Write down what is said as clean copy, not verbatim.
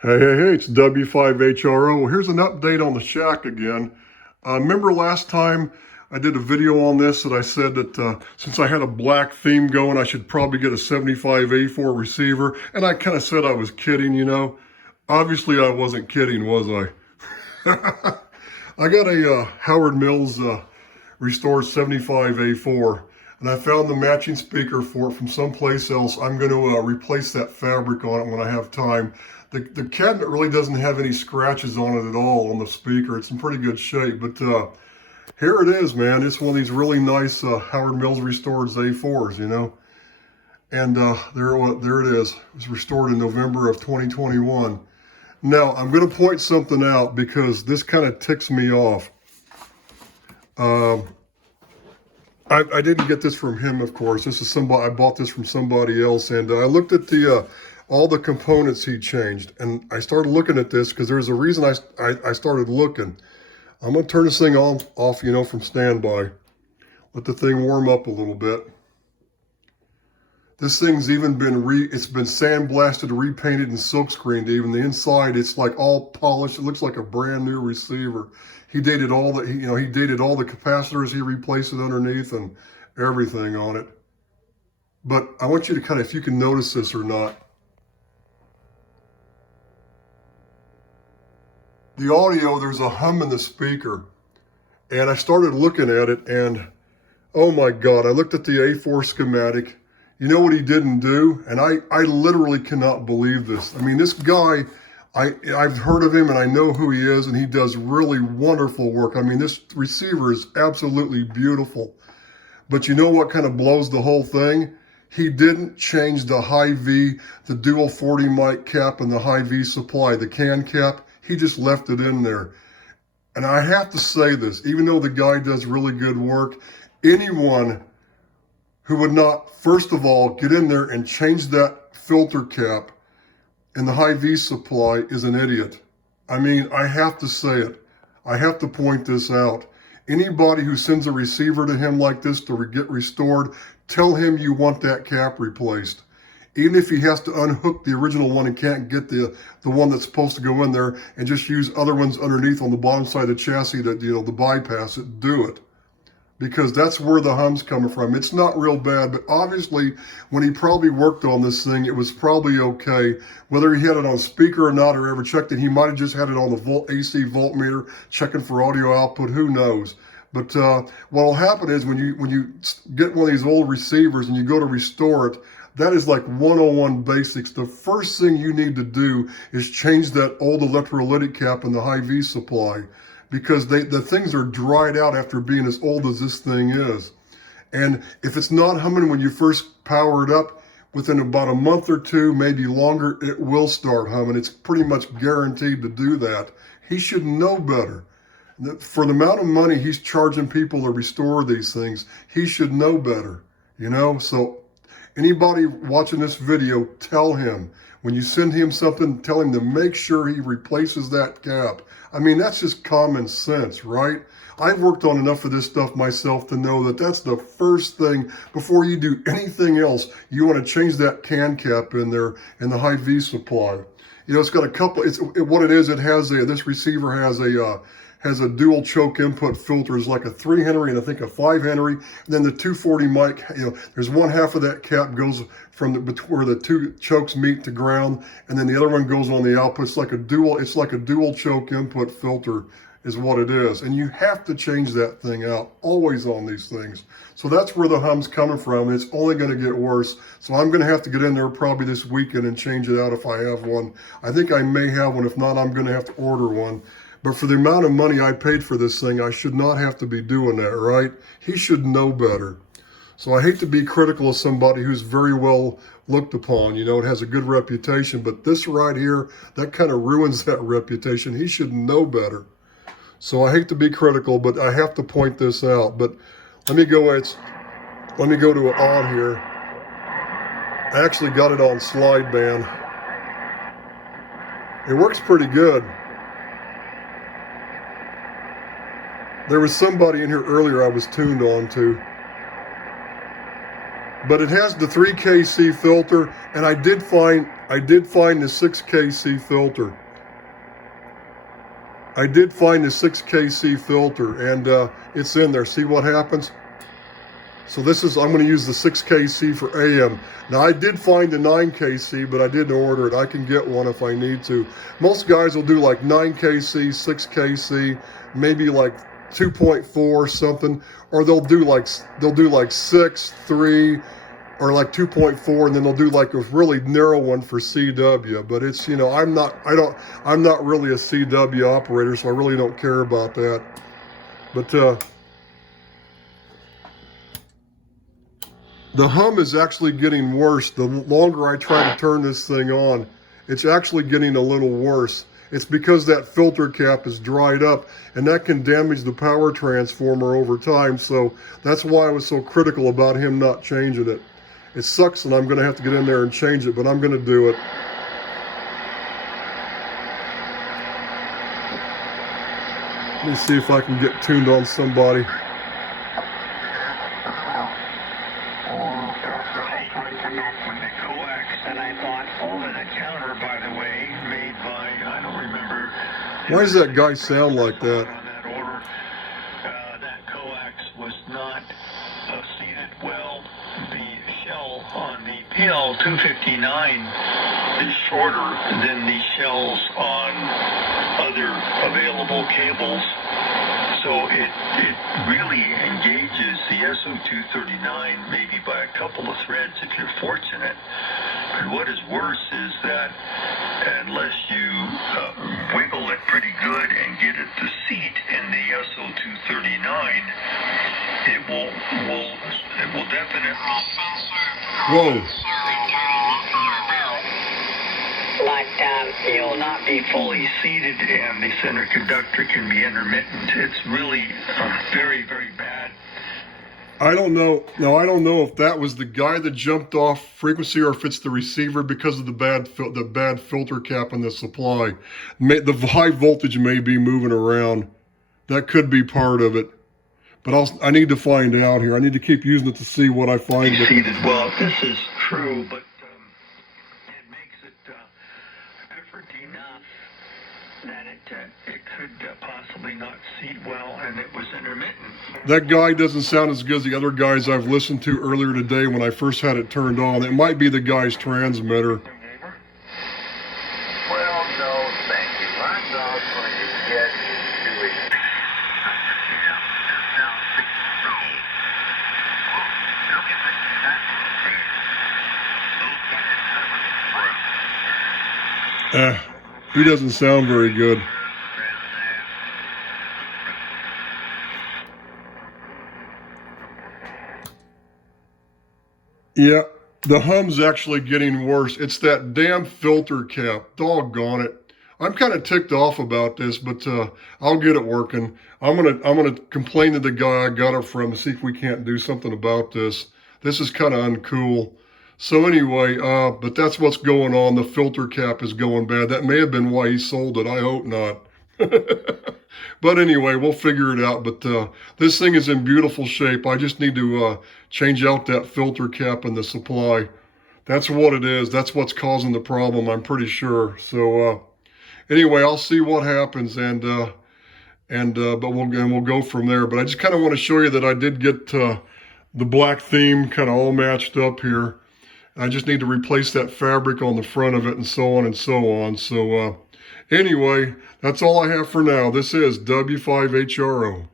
Hey, it's W5HRO. Here's an update on the shack again. Remember last time I did a video on this that I said that since I had a black theme going, I should probably get a 75A4 receiver. And I kind of said I was kidding, you know. Obviously I wasn't kidding, was I? I got a Howard Mills restored 75A4. And I found the matching speaker for it from someplace else. I'm going to replace that fabric on it when I have time. The cabinet really doesn't have any scratches on it at all on the speaker. It's in pretty good shape. But here it is, man. It's one of these really nice Howard Mills restored A4s, you know. And there it is. It was restored in November of 2021. Now, I'm going to point something out because this kind of ticks me off. I didn't get this from him, of course. This is somebody, I bought this from somebody else, and I looked at the all the components he changed, and I started looking at this because there's a reason I started looking. I'm gonna turn this thing off, you know, from standby. Let the thing warm up a little bit. This thing's even been it's been sandblasted, repainted, and silkscreened. Even the inside, it's like all polished. It looks like a brand new receiver. He dated all the, he dated all the capacitors. He replaced it underneath and everything on it. But I want you to kind of, if you can notice this or not. The audio, there's a hum in the speaker. And I started looking at it and, oh my God, I looked at the A4 schematic. You know what he didn't do? And I literally cannot believe this. I mean, this guy, I've heard of him and I know who he is, and he does really wonderful work. I mean, this receiver is absolutely beautiful. But you know what kind of blows the whole thing? He didn't change the high V, the dual 40 mic cap and the high V supply, the can cap. He just left it in there. And I have to say this, even though the guy does really good work, anyone who would not, first of all, get in there and change that filter cap and the high V supply is an idiot. I mean, I have to say it. I have to point this out. Anybody who sends a receiver to him like this to get restored, tell him you want that cap replaced. Even if he has to unhook the original one and can't get the one that's supposed to go in there and just use other ones underneath on the bottom side of the chassis to, to bypass it, do it. Because that's where the hum's coming from. It's not real bad, but obviously when he probably worked on this thing, it was probably okay. Whether he had it on speaker or not, or ever checked it, he might have just had it on the AC voltmeter, checking for audio output, who knows. But what'll happen is when you get one of these old receivers and you go to restore it, that is like 101 basics. The first thing you need to do is change that old electrolytic cap in the high V supply, because the things are dried out after being as old as this thing is. And if it's not humming when you first power it up, within about a month or two, maybe longer, it will start humming. It's pretty much guaranteed to do that. He should know better. For the amount of money he's charging people to restore these things, he should know better, you know? So anybody watching this video, tell him. When you send him something, tell him to make sure he replaces that cap. I mean, that's just common sense, right? I've worked on enough of this stuff myself to know that that's the first thing. Before you do anything else, you want to change that can cap in there and the high V supply. You know, it's got a couple, what it is, it has this receiver has a dual choke input filter. It's like a 3 Henry and I think a 5 Henry. And then the 240 mic, there's one half of that cap goes from where the two chokes meet to ground, and then the other one goes on the output. It's like a dual choke input filter is what it is. And you have to change that thing out always on these things. So that's where the hum's coming from. It's only going to get worse. So I'm going to have to get in there probably this weekend and change it out if I have one. I think I may have one. If not, I'm going to have to order one. But for the amount of money I paid for this thing, I should not have to be doing that, right? He should know better. So I hate to be critical of somebody who's very well looked upon. You know, it has a good reputation. But this right here, that kind of ruins that reputation. He should know better. So I hate to be critical, but I have to point this out. But let me go to on here. I actually got it on slide band. It works pretty good. There was somebody in here earlier I was tuned on to. but it has the 3KC filter, and I did find the 6KC filter. I did find the 6KC filter, and it's in there. See what happens? So this is, I'm going to use the 6KC for AM. Now I did find the 9KC, but I didn't order it. I can get one if I need to. Most guys will do like 9KC, 6KC, maybe like 2.4 something, or they'll do like 6, 3, or like 2.4, and then they'll do like a really narrow one for CW. But it's, you know, I'm not really a CW operator, so I really don't care about that. But the hum is actually getting worse. The longer I try to turn this thing on, it's actually getting a little worse. It's because that filter cap is dried up, and that can damage the power transformer over time. So that's why I was so critical about him not changing it. It sucks, and I'm going to have to get in there and change it, but I'm going to do it. Let me see if I can get tuned on somebody. Why does that guy sound like that? That coax was not seated well. The shell on the PL259 is shorter than the shells on other available cables. So it really engages the SO239 maybe by a couple of threads if you're fortunate. And what is worse is that unless you wiggle it pretty good and get it to seat in the SO239, it will definitely. Whoa. But you'll not be fully seated, and the center conductor can be intermittent. It's really very, very bad. I don't know. Now, I don't know if that was the guy that jumped off frequency or if it's the receiver because of the bad filter cap in the supply. The high voltage may be moving around. That could be part of it. But I need to find out here. I need to keep using it to see what I find. Well, this is true, but it makes it different enough that it could possibly not seat well, and it was intermittent. That guy doesn't sound as good as the other guys I've listened to earlier today when I first had it turned on. It might be the guy's transmitter. Well, no, thank you. I'm not going to get into it. He doesn't sound very good. Yeah, the hum's actually getting worse. It's that damn filter cap. Doggone it. I'm kind of ticked off about this, but I'll get it working. I'm gonna complain to the guy I got it from and see if we can't do something about this. This is kind of uncool. So anyway, but that's what's going on. The filter cap is going bad. That may have been why he sold it. I hope not. But anyway, we'll figure it out. But this thing is in beautiful shape. I just need to change out that filter cap in the supply. That's what it is. That's what's causing the problem, I'm pretty sure. So anyway, I'll see what happens, but we'll go from there. But I just kind of want to show you that I did get the black theme kind of all matched up here. I just need to replace that fabric on the front of it and so on and so on. So anyway, that's all I have for now. This is W5HRO.